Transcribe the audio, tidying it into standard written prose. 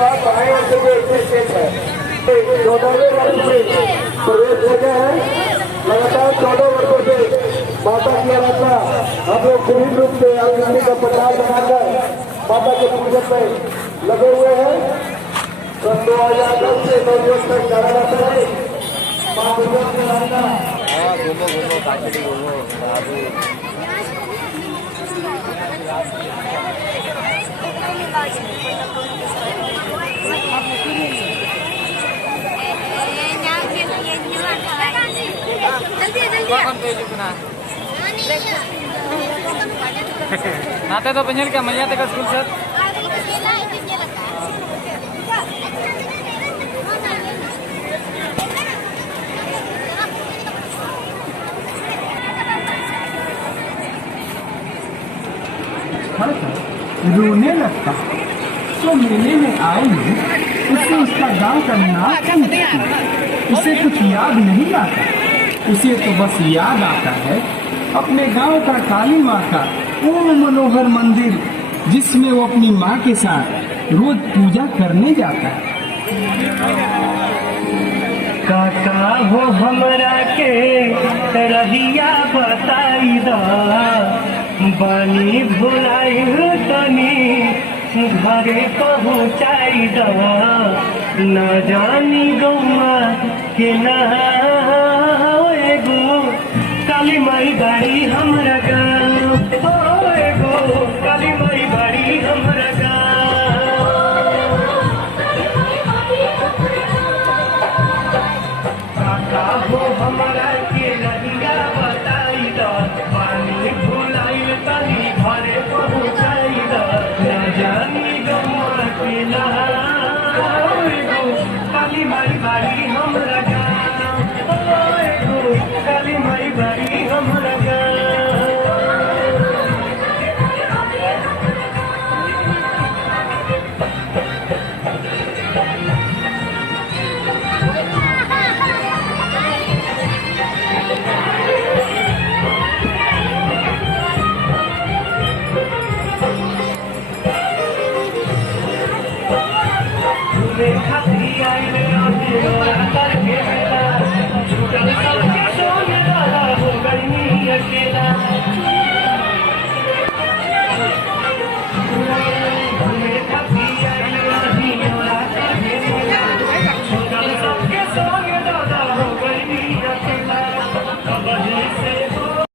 बाद बाएं ओर से जो स्टेज है 14वें वर्ष में प्रवेश जगह है। लगातार 14 वर्षों से माता की आराधना हम लोग विभिन्न रूप से आकृति का प्रचार बनाकर माता के पूजन में लगे हुए हैं। सन 2010 से 9 दिवस तक जाना जाता है माँ दुर्गा की आराधना। घूमो काटी घूमो बाबू नाते तो पेंजल क्या मैया तक स्कूल सर रोने लगता तो मेले में आएंगे उससे उसका गांव का नाच उसे कुछ याद नहीं आता। उसे तो बस याद आता है अपने गांव का काली माँ का वो मनोहर मंदिर जिसमें वो अपनी माँ के साथ रोज पूजा करने जाता है। काका हो हमरा के रहिया बताई दा बानी भुलाई तनी घरे पहुँचाई दा न जानी गौमा के ना एगो काली माई बाड़ी हमरा गाँव एगो काली माई बाड़ी हमरा गाँव। काका हो हमरा के रहिया बताई दा पानी भुलाई तनी घरे पहुँचाई दा न जानी गौमा के ना एगो काली माई